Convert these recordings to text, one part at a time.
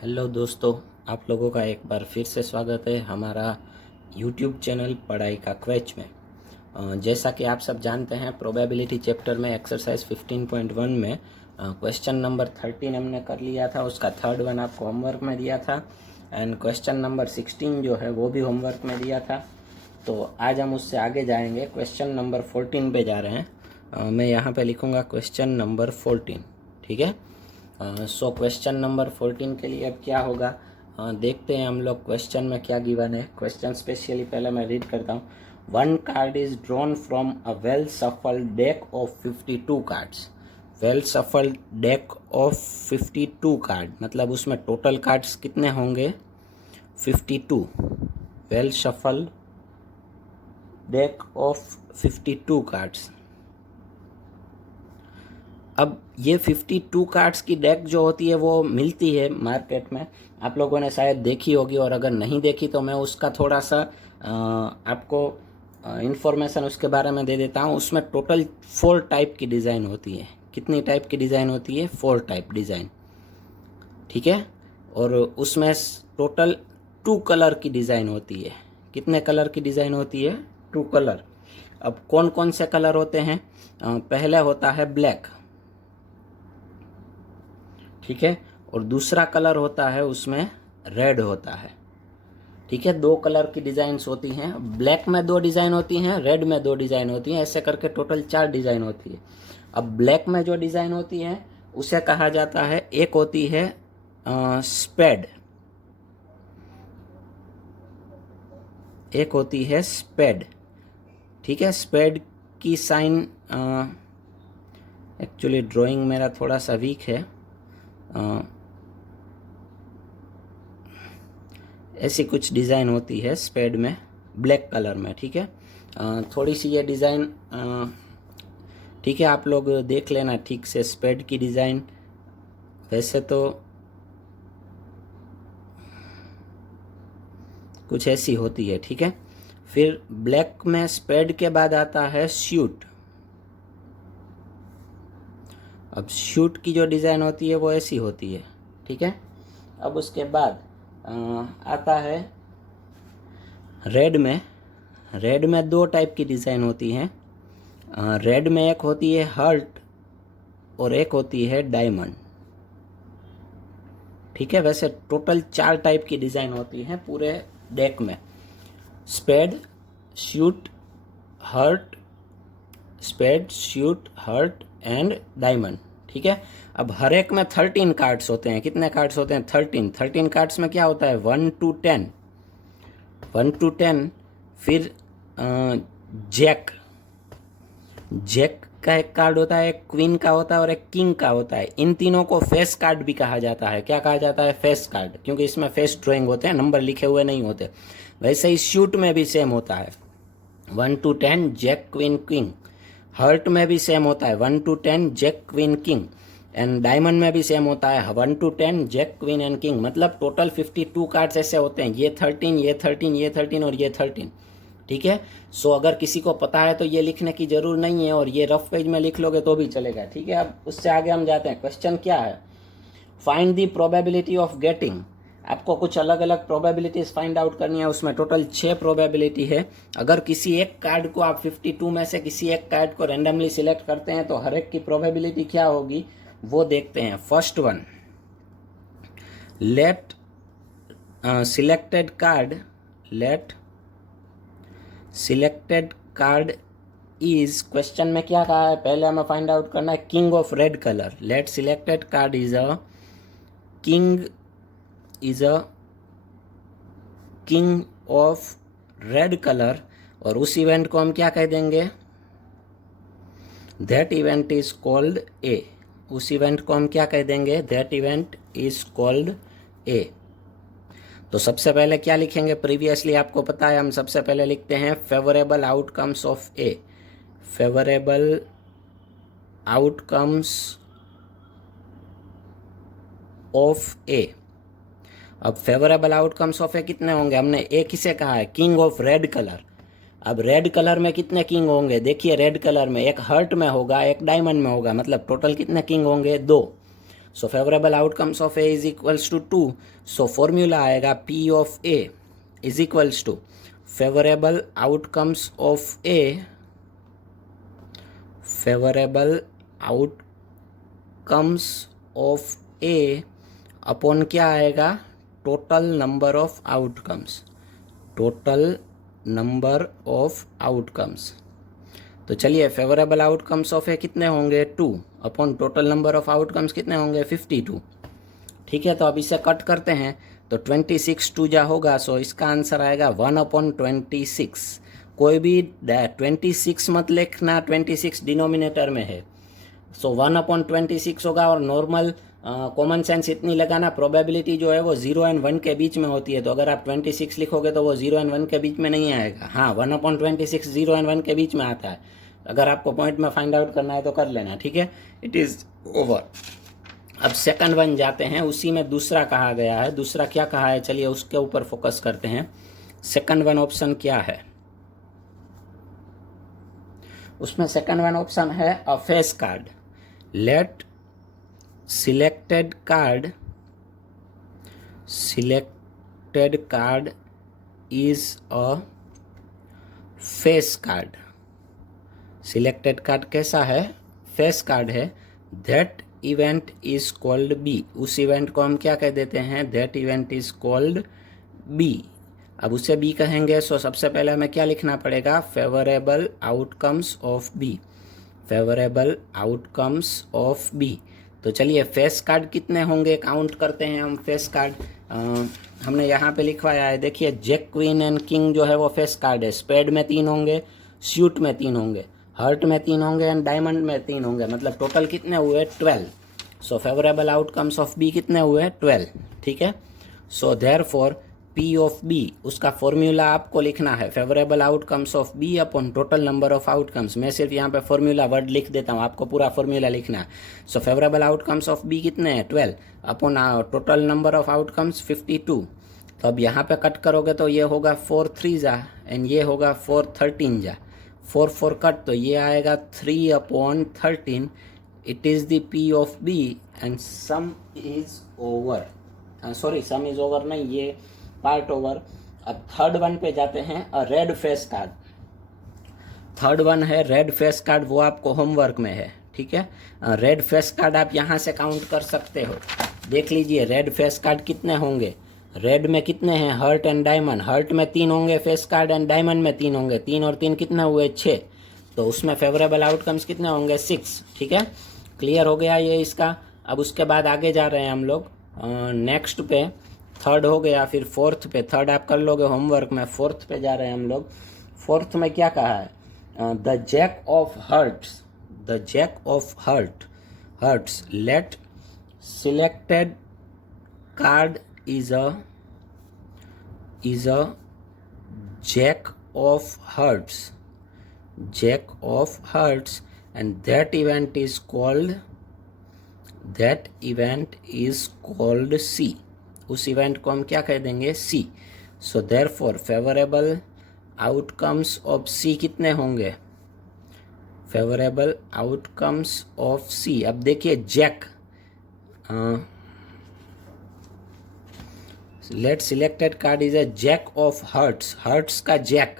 Hello दोस्तों, आप लोगों का एक बार फिर से स्वागत है हमारा यूट्यूब चैनल पढ़ाई का क्वेच में। जैसा कि आप सब जानते हैं, प्रोबेबिलिटी चैप्टर में एक्सरसाइज 15.1 में क्वेश्चन नंबर 13 हमने कर लिया था। उसका थर्ड वन आपको होमवर्क में दिया था एंड क्वेश्चन नंबर 16 जो है वो भी होमवर्क में दिया था। तो आज हम उससे आगे जाएंगे, क्वेश्चन नंबर 14 पे जा रहे हैं। मैं यहाँ पे लिखूँगा क्वेश्चन नंबर 14, ठीक है। सो क्वेश्चन नंबर 14 के लिए अब क्या होगा, देखते हैं हम लोग क्वेश्चन में क्या गिवन है। क्वेश्चन स्पेशली पहले मैं रीड करता हूँ। One card is drawn from a well shuffled deck of 52 cards. Well shuffled deck of 52 card मतलब उसमें टोटल कार्ड्स कितने होंगे? 52। Well shuffled deck of 52 cards. अब ये 52 कार्ड्स की डेक जो होती है वो मिलती है मार्केट में, आप लोगों ने शायद देखी होगी, और अगर नहीं देखी तो मैं उसका थोड़ा सा आपको इन्फॉर्मेशन उसके बारे में दे देता हूँ। उसमें टोटल 4 टाइप की डिज़ाइन होती है। कितनी टाइप की डिज़ाइन होती है? 4 टाइप डिज़ाइन, ठीक है। और उसमें टोटल 2 कलर की डिज़ाइन होती है। कितने कलर की डिज़ाइन होती है? 2 कलर। अब कौन कौन से कलर होते हैं? पहले होता है ब्लैक, ठीक है, और दूसरा कलर होता है उसमें रेड होता है, ठीक है। 2 कलर की डिज़ाइंस होती हैं। ब्लैक में 2 डिज़ाइन होती हैं, रेड में 2 डिज़ाइन होती हैं, ऐसे करके टोटल 4 डिज़ाइन होती है। अब ब्लैक में जो डिज़ाइन होती है उसे कहा जाता है, एक होती है स्पेड, एक होती है स्पेड, ठीक है। स्पेड की साइन, एक्चुअली ड्राइंग मेरा थोड़ा सा वीक है, ऐसी कुछ डिज़ाइन होती है स्पेड में, ब्लैक कलर में, ठीक है। थोड़ी सी ये डिज़ाइन, ठीक है, आप लोग देख लेना ठीक से स्पेड की डिज़ाइन। वैसे तो कुछ ऐसी होती है, ठीक है। फिर ब्लैक में स्पेड के बाद आता है शूट। अब शूट की जो डिज़ाइन होती है वो ऐसी होती है, ठीक है। अब उसके बाद आता है रेड में। रेड में 2 टाइप की डिज़ाइन होती हैं। रेड में एक होती है हर्ट और एक होती है डायमंड, ठीक है। वैसे टोटल 4 टाइप की डिज़ाइन होती हैं पूरे डेक में। Spade, suit, heart, spade, suit, heart and diamond, ठीक है। अब हर एक में 13 कार्ड्स होते हैं। कितने कार्ड्स होते हैं? 13 कार्ड्स में क्या होता है? 1 to 10, 1 to 10। फिर जैक, जैक का एक कार्ड होता है, एक क्वीन का होता है और एक किंग का होता है। इन तीनों को फेस कार्ड भी कहा जाता है। क्या कहा जाता है? फेस कार्ड, क्योंकि इसमें फेस ड्राइंग होते हैं, नंबर लिखे हुए नहीं होते। वैसे ही शूट में भी सेम होता है, 1 to 10 jack, queen, king. Heart में भी सेम होता है, 1 to 10 jack, queen, king. And diamond में भी सेम होता है, 1 to 10 jack, queen and king. मतलब टोटल 52 कार्ड्स ऐसे होते हैं। ये 13, ये 13, ये 13 और ये 13, ठीक है। सो अगर किसी को पता है तो ये लिखने की जरूर नहीं है, और ये रफ पेज में लिख लोगे तो भी चलेगा, ठीक है। अब उससे आगे हम जाते हैं। क्वेश्चन क्या है? Find the probability of getting. आपको कुछ अलग अलग प्रोबेबिलिटीज फाइंड आउट करनी है। उसमें टोटल 6 प्रोबेबिलिटी है। अगर किसी एक कार्ड को आप 52 में से किसी एक कार्ड को रैंडमली सिलेक्ट करते हैं तो हर एक की प्रोबेबिलिटी क्या होगी वो देखते हैं। First one, let selected card, let selected card is, question में क्या कहा है पहले हमें फाइंड आउट करना है, king of red colour. Let selected card is a king, is a king of red colour. और उस इवेंट को हम क्या कह देंगे? That event is called A. उस इवेंट को हम क्या कह देंगे? That event is called A. तो सबसे पहले क्या लिखेंगे? प्रीवियसली आपको पता है, हम सबसे पहले लिखते हैं favourable outcomes of A. Favourable outcomes of A. अब फेवरेबल आउटकम्स ऑफ ए कितने होंगे? हमने ए किसे कहा है? King of red colour. अब रेड कलर में कितने किंग होंगे? देखिए रेड कलर में एक हर्ट में होगा, एक डायमंड में होगा, मतलब टोटल कितने किंग होंगे? 2। So favourable outcomes of A is equals to 2. So formula आएगा P of A is equals to favourable outcomes of A, favourable outcomes of A upon क्या आएगा, total number of outcomes, total number of outcomes. तो चलिए favourable outcomes of A कितने होंगे 2 upon total number of outcomes कितने होंगे 52. ठीक है, तो अब इसे कट करते हैं तो 26 2 जा होगा. सो इसका आंसर आएगा 1/26. कोई भी 26 मत लिखना, 26 डिनोमिनेटर में है. सो 1/26 होगा. और नॉर्मल कॉमन सेंस इतनी लगाना, प्रोबेबिलिटी जो है वो 0 और 1 के बीच में होती है. तो अगर आप 26 लिखोगे तो वो 0 और 1 के बीच में नहीं आएगा. हाँ, 1/26 0 और 1 के बीच में आता है. अगर आपको पॉइंट में फाइंड आउट करना है तो कर लेना. ठीक है, इट इज़ ओवर. अब सेकंड वन जाते हैं, उसी में दूसरा कहा गया है. दूसरा क्या कहा है, चलिए उसके ऊपर फोकस करते हैं. सेकंड वन ऑप्शन क्या है, उसमें सेकंड वन ऑप्शन है a face card. Let selected card is a face card. selected card कैसा है, फेस कार्ड है. that event is called B. उस इवेंट को हम क्या कह देते हैं, that event is called B. अब उसे B कहेंगे. सो सबसे पहले हमें क्या लिखना पड़ेगा, favourable outcomes of B, favourable outcomes of B. तो चलिए फेस कार्ड कितने होंगे काउंट करते हैं हम. फेस कार्ड हमने यहाँ पे लिखवाया है, देखिए जैक क्वीन एंड किंग जो है वो फेस कार्ड है. स्पेड में 3 होंगे, सूट में 3 होंगे, हर्ट में 3 होंगे एंड डायमंड में 3 होंगे. मतलब टोटल कितने हुए 12. So favourable outcomes of B कितने हुए 12. ठीक है, so therefore P of B, उसका फॉर्मूला आपको लिखना है favourable outcomes of B upon total number of outcomes. मैं सिर्फ यहाँ पे फॉर्मूला वर्ड लिख देता हूँ, आपको पूरा फॉर्मूला लिखना है. So favourable outcomes of B कितने हैं 12 upon total number of outcomes 52. तो अब यहाँ पे कट करोगे तो ये होगा 4 3 जा एंड ये होगा 4 13 जा. 4 4 कट तो ये आएगा 3/13. It is the P of B and sum is over. Sorry, sum is over नहीं, ये पार्ट ओवर. अब थर्ड वन पे जाते हैं, a red face card. Third one है रेड फेस कार्ड, वो आपको होमवर्क में है. ठीक है, रेड फेस कार्ड आप यहाँ से काउंट कर सकते हो. देख लीजिए रेड फेस कार्ड कितने होंगे. रेड में कितने हैं, हर्ट एंड डायमंड. हर्ट में 3 होंगे फेस कार्ड एंड डायमंड में 3 होंगे. 3 और 3 कितने हुए 6. तो उसमें फेवरेबल आउटकम्स कितने होंगे 6. ठीक है, क्लियर हो गया ये इसका. अब उसके बाद आगे जा रहे हैं हम लोग नेक्स्ट पे. थर्ड हो गया, फिर फोर्थ पे. थर्ड आप कर लोगे होमवर्क में. फोर्थ पे जा रहे हैं हम लोग. फोर्थ में क्या कहा है, the jack of hearts, the jack of hearts. Let selected card is a jack of hearts, jack of hearts, and that event is called C. उस इवेंट को हम क्या कह देंगे C. So therefore favourable outcomes of C कितने होंगे, favourable outcomes of C. अब देखिए jack, let selected card is a jack of hearts. Hearts का जैक,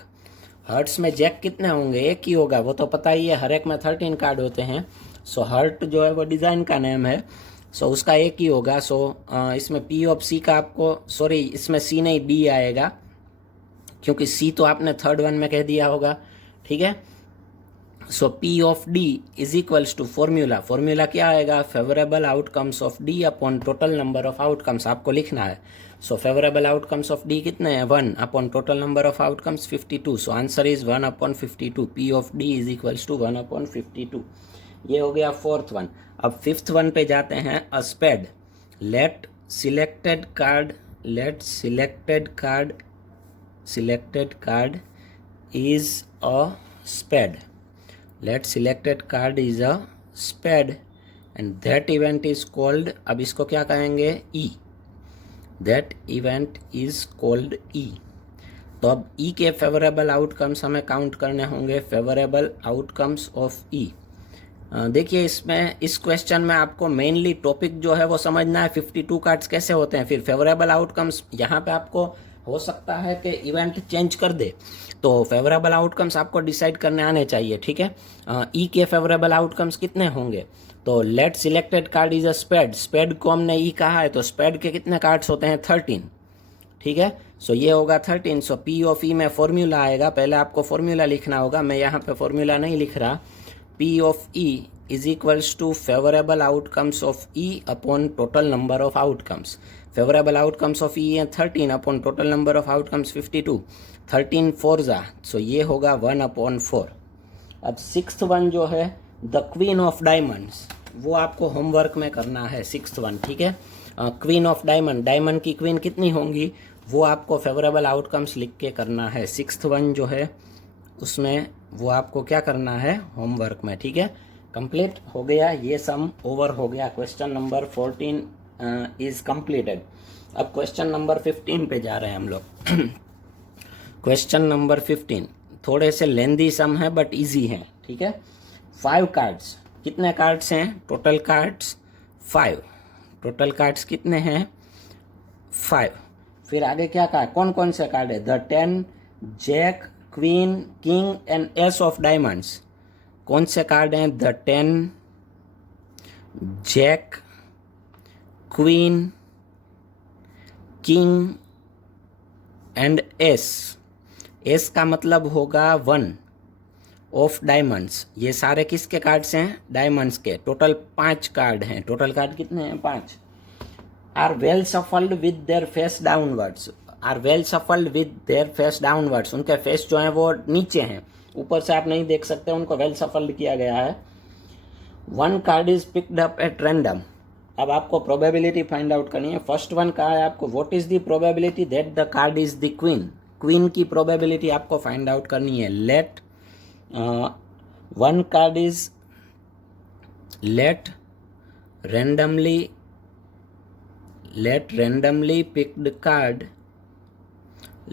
हर्ट्स में जैक कितने होंगे, एक ही होगा, वो तो पता ही है. हर एक में 13 कार्ड होते हैं. सो हर्ट जो है वो डिज़ाइन का नेम है. सो उसका एक ही होगा. सो इसमें पी ऑफ सी का आपको, सॉरी इसमें सी नहीं बी आएगा, क्योंकि सी तो आपने थर्ड वन में कह दिया होगा. ठीक है, so P of D is equals to formula क्या आएगा, favourable outcomes of D upon total number of outcomes आपको लिखना है. So favourable outcomes of D कितने हैं 1 upon total number of outcomes 52. So answer is 1/52. P of D is equals to 1/52. ये हो गया फोर्थ वन. अब फिफ्थ वन पे जाते हैं, a spade. Let selected card is a spade. Let selected card is a spade and that event is called, अब इसको क्या कहेंगे, E. That event is called E. तो अब ई के फेवरेबल आउटकम्स हमें काउंट करने होंगे. फेवरेबल आउटकम्स ऑफ ई. देखिए इसमें इस क्वेश्चन में आपको मेनली टॉपिक जो है वो समझना है 52 कार्ड्स कैसे होते हैं, फिर फेवरेबल आउटकम्स यहाँ पे आपको हो सकता है कि इवेंट चेंज कर दे, तो फेवरेबल आउटकम्स आपको डिसाइड करने आने चाहिए, ठीक है। ई के फेवरेबल आउटकम्स कितने होंगे, तो let selected card is a spade, spade को हमने ई कहा है तो स्पेड के कितने कार्ड्स होते हैं 13, ठीक है। सो ये होगा 13। सो पी ऑफ ई में फॉर्मूला आएगा, पहले आपको फॉर्मूला लिखना होगा, मैं यहाँ पे फॉर्मूला नहीं लिख रहा। P of E is equals to favourable outcomes of E upon total number of outcomes. Favourable outcomes of E है 13 upon total number of outcomes 52, 13 4 जा, सो ये होगा 1/4। अब 6th वन जो है द क्वीन ऑफ डायमंड्स, वो आपको होमवर्क में करना है 6th वन, ठीक है। क्वीन ऑफ डायमंड, डायमंड की क्वीन कितनी होंगी वो आपको फेवरेबल आउटकम्स लिख के करना है 6th वन जो है उसमें, वो आपको क्या करना है होमवर्क में, ठीक है। कंप्लीट हो गया, ये सम ओवर हो गया। Question number 14 is completed. अब क्वेश्चन नंबर 15 पे जा रहे हैं हम लोग। क्वेश्चन नंबर 15 थोड़े से लेंदी सम है बट इजी है, ठीक है। 5 कार्ड्स, कितने कार्ड्स हैं टोटल कार्ड्स 5, टोटल कार्ड्स कितने हैं 5। फिर आगे क्या कहा, कौन कौन से कार्ड है, the 10 jack queen king and ace of diamonds. कौन से कार्ड हैं, the 10 jack queen king and ace, ace का मतलब होगा 1 ऑफ डायमंड्स। ये सारे किसके कार्ड्स हैं, डायमंड्स के। टोटल 5 कार्ड हैं, टोटल कार्ड कितने हैं 5। Are well shuffled with their face downwards, are well shuffled with their face downwards, उनके फेस जो हैं वो नीचे हैं, ऊपर से आप नहीं देख सकते, उनको वेल सफल्ड किया गया है। 1 card is picked up at random, अब आपको प्रोबेबिलिटी फाइंड आउट करनी है। फर्स्ट वन कहा है आपको what is the probability that the card is the queen, queen की प्रोबेबिलिटी आपको फाइंड आउट करनी है। Let 1 card is let randomly picked card,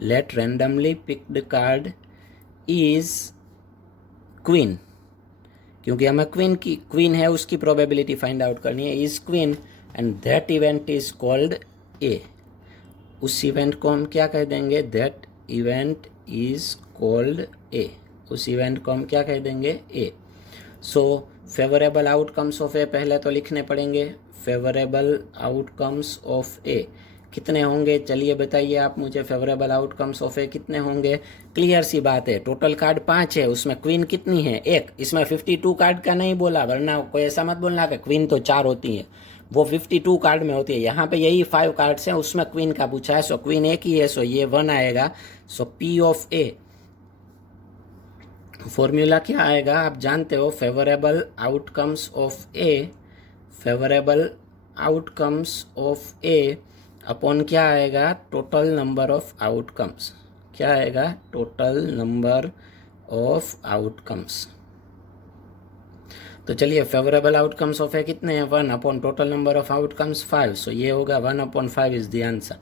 let randomly picked card is queen, क्योंकि हमें क्वीन है उसकी प्रोबेबिलिटी फाइंड आउट करनी है, is queen and that event is called A. उस इवेंट को हम क्या कह देंगे, that event is called A, उस इवेंट को हम क्या कह देंगे ए। सो फेवरेबल आउटकम्स ऑफ ए पहले तो लिखने पड़ेंगे, फेवरेबल आउटकम्स ऑफ ए कितने होंगे, चलिए बताइए आप मुझे, फेवरेबल आउटकम्स ऑफ ए कितने होंगे। क्लियर सी बात है, टोटल कार्ड 5 है, उसमें क्वीन कितनी है 1, इसमें 52 कार्ड का नहीं बोला, वरना कोई ऐसा मत बोलना कि क्वीन तो 4 होती है, वो 52 कार्ड में होती है। यहाँ पे यही 5 कार्ड्स हैं, उसमें क्वीन का पूछा है, सो क्वीन 1 ही है, सो ये 1 आएगा। सो पी ऑफ ए फॉर्मूला क्या आएगा आप जानते हो, favourable outcomes of A, favourable outcomes of A upon क्या आएगा, टोटल नंबर ऑफ आउटकम्स, क्या आएगा, टोटल नंबर ऑफ आउटकम्स। तो चलिए फेवरेबल आउटकम्स ऑफ ए कितने हैं 1 upon total number of outcomes 5, सो ये होगा 1/5 is the answer.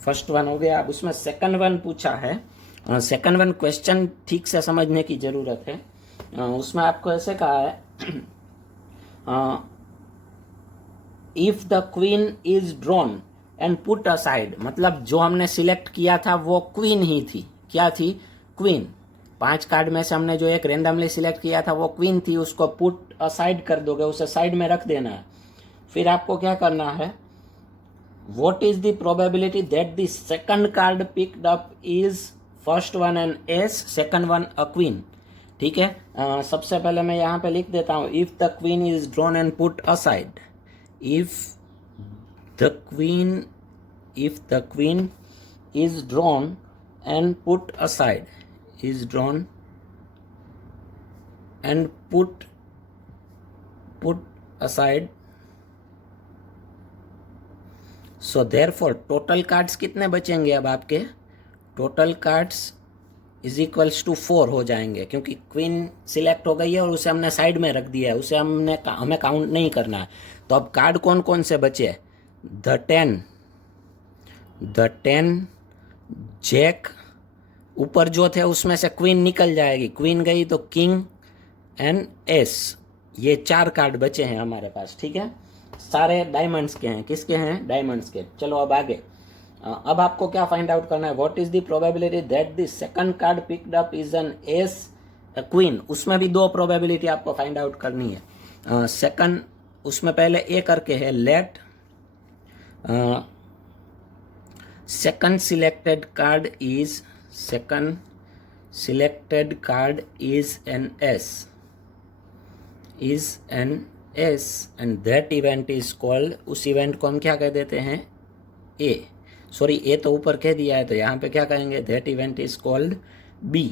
First one हो गया। अब उसमें सेकंड वन पूछा है, सेकंड वन क्वेश्चन ठीक से समझने की जरूरत है। उसमें आपको ऐसे कहा है, if the queen is drawn and put aside, मतलब जो हमने सिलेक्ट किया था वो क्वीन ही थी, क्या थी, क्वीन। 5 कार्ड में से हमने जो एक रेंडमली सिलेक्ट किया था वो क्वीन थी, उसको पुट असाइड कर दोगे, उसे साइड में रख देना है। फिर आपको क्या करना है, what is the probability that the second card picked up is first one an ace, second one a queen, ठीक है। सबसे पहले मैं यहाँ पे लिख देता हूँ, if the queen is drawn and put aside, if the queen is drawn and put aside, is drawn and put aside, so therefore total cards कितने बचेंगे अब आपके, total cards is equals to 4 हो जाएंगे, क्योंकि क्वीन सिलेक्ट हो गई है और उसे हमने साइड में रख दिया है, उसे हमें काउंट नहीं करना है। तो अब कार्ड कौन कौन से बचे, द 10 जैक, ऊपर जो थे उसमें से क्वीन निकल जाएगी, क्वीन गई तो किंग एंड एस, ये 4 कार्ड बचे हैं हमारे पास, ठीक है। सारे डायमंड्स के हैं, किसके हैं? डायमंड्स के। चलो अब आगे। अब आपको क्या फाइंड आउट करना है? What is the probability that the second card picked up is an S queen. उसमें भी 2 प्रोबेबिलिटी आपको फाइंड आउट करनी है। सेकंड, उसमें पहले ए करके है, late second selected card is an S and that event is called, उस इवेंट को हम क्या कह देते हैं? ए। सॉरी, ए तो ऊपर कह दिया है, तो यहाँ पे क्या कहेंगे? that event is called B।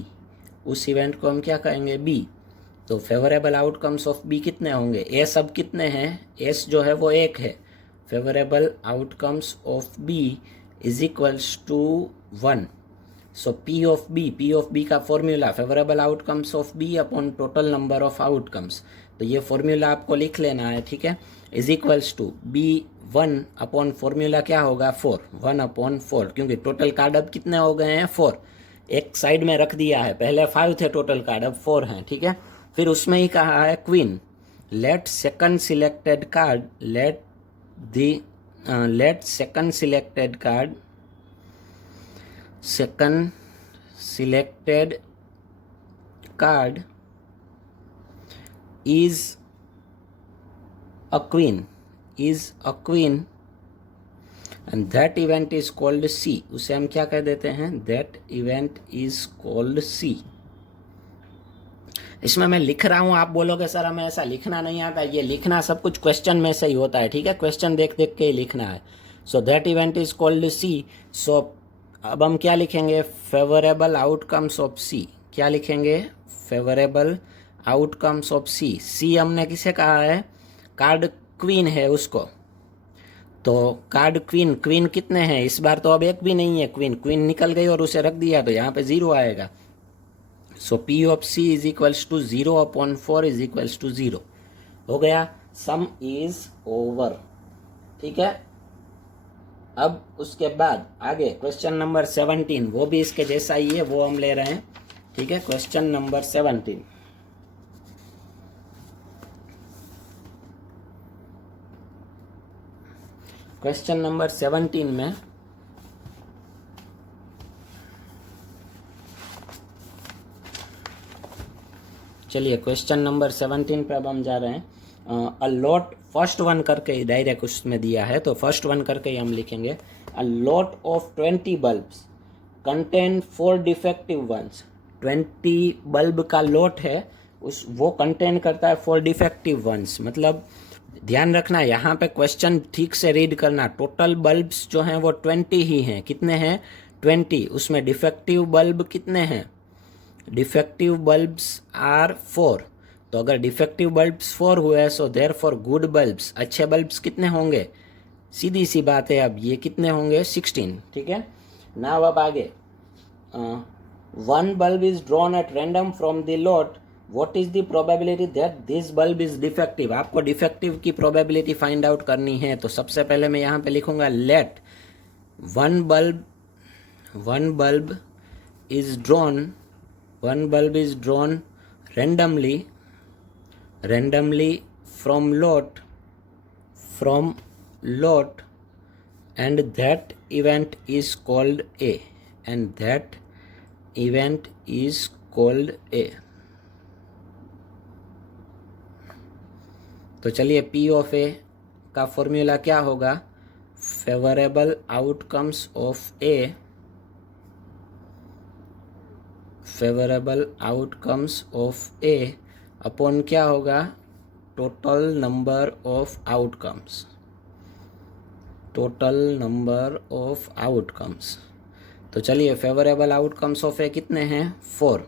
उस इवेंट को हम क्या कहेंगे? B। तो फेवरेबल आउटकम्स ऑफ बी कितने होंगे? ए सब कितने हैं? एस जो है वो 1 है। Favourable outcomes of B is equals to 1। So P of B का formula favourable outcomes of B upon total number of outcomes. तो ये फॉर्मूला आपको लिख लेना है, ठीक है। Is equals to B 1 upon formula क्या होगा? 4। 1 अपॉन 4, क्योंकि टोटल कार्ड अब कितने हो गए हैं? 4। एक साइड में रख दिया है, पहले 5 थे टोटल कार्ड, अब 4 हैं, ठीक है। फिर उसमें ही कहा है queen, let second selected card second selected card is a queen and that event is called C। उसे हम क्या कह देते हैं? that event is called C। इसमें मैं लिख रहा हूँ, आप बोलोगे सर हमें ऐसा लिखना नहीं आता। ये लिखना सब कुछ क्वेश्चन में से ही होता है, ठीक है। क्वेश्चन देख देख के ही लिखना है। So that event is called C. So अब हम क्या लिखेंगे? Favourable outcomes of C. क्या लिखेंगे? Favourable outcomes of C. C हमने किसे कहा है? कार्ड क्वीन है उसको। तो कार्ड क्वीन कितने हैं? इस बार तो अब एक भी नहीं है क्वीन निकल गई और उसे रख दिया, तो यहाँ पे 0 आएगा। So P of C is equals to 0 upon 4 is equals to 0। हो गया, सम इज ओवर, ठीक है। अब उसके बाद आगे क्वेश्चन नंबर 17, वो भी इसके जैसा ही है, वो हम ले रहे हैं, ठीक है। क्वेश्चन नंबर 17, क्वेश्चन नंबर 17 में चलिए क्वेश्चन नंबर 17 पे अब हम जा रहे हैं। अ लॉट, फर्स्ट वन करके डायरेक्ट उसमें दिया है, तो फर्स्ट वन करके ही हम लिखेंगे। A lot of 20 bulbs contain 4 defective ones. 20 bulb का लॉट है, वो कंटेन करता है 4 डिफेक्टिव वंस। मतलब ध्यान रखना, यहाँ पे क्वेश्चन ठीक से रीड करना। टोटल बल्ब्स जो हैं वो 20 ही हैं। कितने हैं? 20। उसमें डिफेक्टिव बल्ब कितने हैं? Defective bulbs are 4। तो अगर डिफेक्टिव बल्ब्स 4 हुए, so therefore good bulbs, अच्छे बल्ब्स कितने होंगे? सीधी सी बात है, अब ये कितने होंगे? 16, ठीक है ना। अब आगे, 1 bulb is drawn at random from the lot, what is the probability that this bulb is defective. आपको डिफेक्टिव की प्रोबेबिलिटी फाइंड आउट करनी है। तो सबसे पहले मैं यहाँ पे लिखूंगा let 1 bulb is drawn randomly from lot and that event is called A, तो चलिए P ऑफ A का फॉर्मूला क्या होगा? Favourable outcomes of A upon क्या होगा? Total number of outcomes. तो चलिए फेवरेबल आउटकम्स ऑफ ए कितने हैं? 4।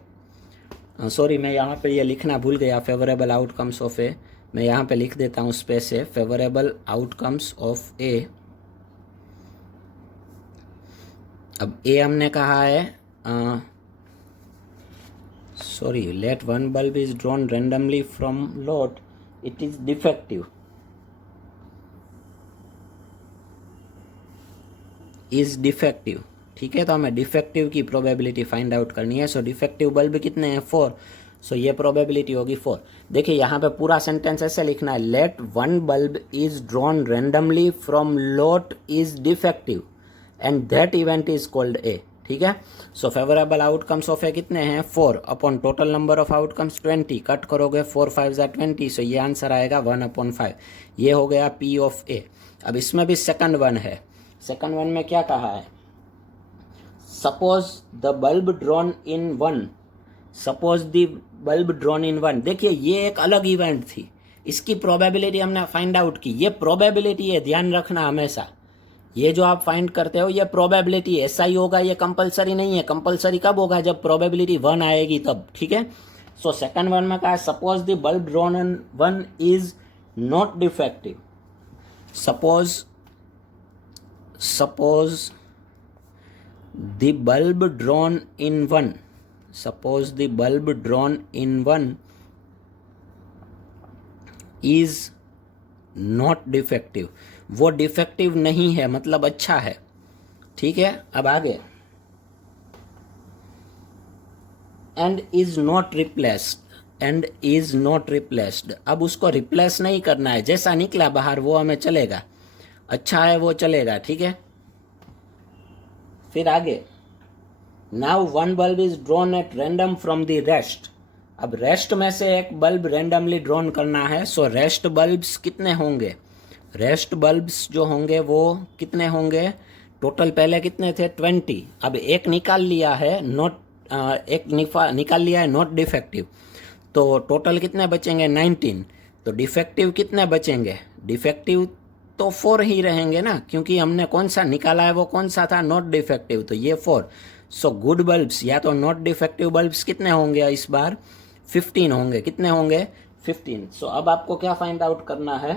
सॉरी, मैं यहाँ पे ये लिखना भूल गया। फेवरेबल आउटकम्स ऑफ ए मैं यहाँ पे लिख देता हूँ स्पेस से। फेवरेबल आउटकम्स ऑफ ए, अब ए हमने कहा है sorry, let 1 bulb is drawn randomly from lot, it is defective, ठीक है। तो हमें डिफेक्टिव की प्रोबेबिलिटी फाइंड आउट करनी है। सो डिफेक्टिव बल्ब कितने हैं? 4। सो ये प्रोबेबिलिटी होगी 4। देखिए यहाँ पे पूरा सेंटेंस ऐसे लिखना है, let one bulb is drawn randomly from lot is defective and that event is called ए। ठीक है, so favourable outcomes of A कितने हैं 4 upon total number of outcomes 20, cut करोगे 4 5 20, सो ये आंसर आएगा 1/5। ये हो गया पी ऑफ ए। अब इसमें भी सेकंड वन है, सेकंड वन में क्या कहा है, suppose the bulb drawn in one, suppose the bulb drawn in one. देखिए ये एक अलग इवेंट थी, इसकी प्रोबेबिलिटी हमने फाइंड आउट की। ये प्रोबेबिलिटी है, ध्यान रखना हमेशा, ये जो आप फाइंड करते हो ये प्रोबेबिलिटी, ऐसा ही होगा, ये कंपलसरी नहीं है। कंपलसरी कब होगा, जब प्रोबेबिलिटी 1 आएगी तब। ठीक है, सो सेकंड वन में कहा suppose the bulb drawn in one is not defective, suppose the bulb drawn in one, suppose the bulb drawn in one is not defective, वो डिफेक्टिव नहीं है मतलब अच्छा है। ठीक है, अब आगे, and is not replaced, and is not replaced, अब उसको रिप्लेस नहीं करना है, जैसा निकला बाहर वो हमें चलेगा, अच्छा है वो चलेगा। ठीक है, फिर आगे, now one bulb is drawn at random from the rest, अब रेस्ट में से एक बल्ब रैंडमली ड्रॉन करना है। सो रेस्ट बल्ब्स कितने होंगे, रेस्ट बल्ब्स जो होंगे वो कितने होंगे, टोटल पहले कितने थे 20, अब एक निकाल लिया है नॉट, एक निकाल लिया है नॉट डिफेक्टिव, तो टोटल कितने बचेंगे 19, तो डिफेक्टिव कितने बचेंगे, डिफेक्टिव तो 4 ही रहेंगे ना, क्योंकि हमने कौन सा निकाला है वो कौन सा था, नॉट डिफेक्टिव, तो ये 4। सो गुड बल्ब्स या तो नॉट डिफेक्टिव बल्ब्स कितने होंगे इस बार 15 होंगे, कितने होंगे 15। सो अब आपको क्या फाइंड आउट करना है,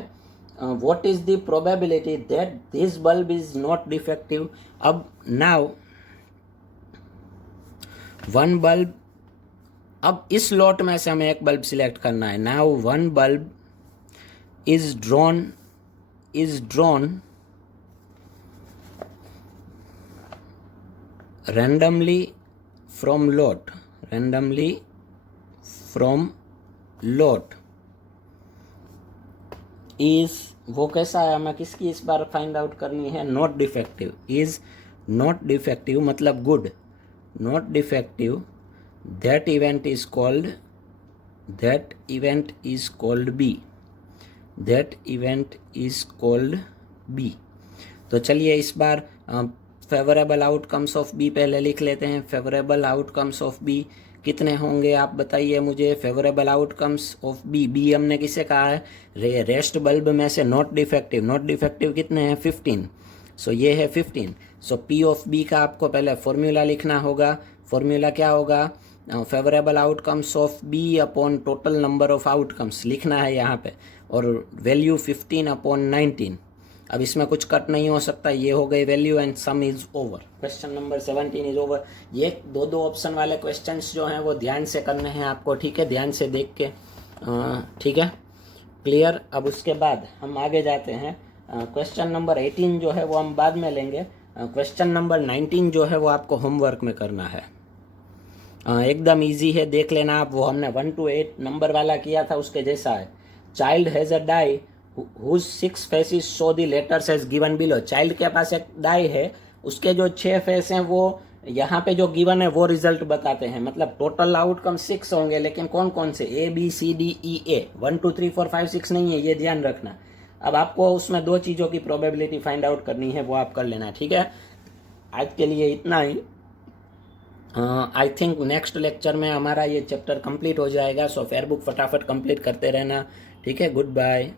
what is the probability that this bulb is not defective. अब नाउ वन बल्ब, अब इस लॉट में से हमें एक बल्ब सिलेक्ट करना है। Now one bulb is drawn randomly from lot, randomly from lot is, वो कैसा है, हमें किसकी इस बार फाइंड आउट करनी है, not defective, is not defective मतलब good, not defective, that event is called B, that event is called B. तो चलिए इस बार फेवरेबल आउटकम्स ऑफ बी पहले लिख लेते हैं। फेवरेबल आउटकम्स ऑफ बी कितने होंगे आप बताइए मुझे, favourable outcomes of B, B हमने किसे कहा है, रेस्ट बल्ब में से नॉट डिफेक्टिव, नॉट डिफेक्टिव कितने हैं 15, सो ये है 15। सो पी ऑफ बी का आपको पहले फॉर्मूला लिखना होगा, फॉर्मूला क्या होगा, favourable outcomes of B upon total number of outcomes लिखना है यहाँ पे, और वैल्यू 15 अपॉन 19। अब इसमें कुछ कट नहीं हो सकता, ये हो गई value and sum is over. Question number 17 is over. ये दो ऑप्शन वाले क्वेश्चंस जो हैं वो ध्यान से करने हैं आपको, ठीक है, ध्यान से देख के, ठीक है, क्लियर। अब उसके बाद हम आगे जाते हैं, क्वेश्चन नंबर 18 जो है वो हम बाद में लेंगे, क्वेश्चन नंबर 19 जो है वो आपको होमवर्क में करना है, एकदम ईजी है, देख लेना आप, वो हमने 1 to 8 नंबर वाला किया था उसके जैसा है। Child has a die whose 6 faces show the letters as given below। Child के पास एक डाई है, उसके जो 6 फेस हैं वो यहाँ पे जो गिवन है वो रिजल्ट बताते हैं, मतलब टोटल आउटकम 6 होंगे, लेकिन कौन कौन से, A B C D E ए, 1 2 3 4 5 6 नहीं है, ये ध्यान रखना। अब आपको उसमें 2 चीज़ों की प्रोबेबिलिटी फाइंड आउट करनी है, वो आप कर लेना, ठीक है। आज के लिए इतना ही। आई थिंक नेक्स्ट लेक्चर में हमारा ये चैप्टर कंप्लीट हो जाएगा, सो फेयर बुक फटाफट कंप्लीट करते रहना, ठीक है। Good bye.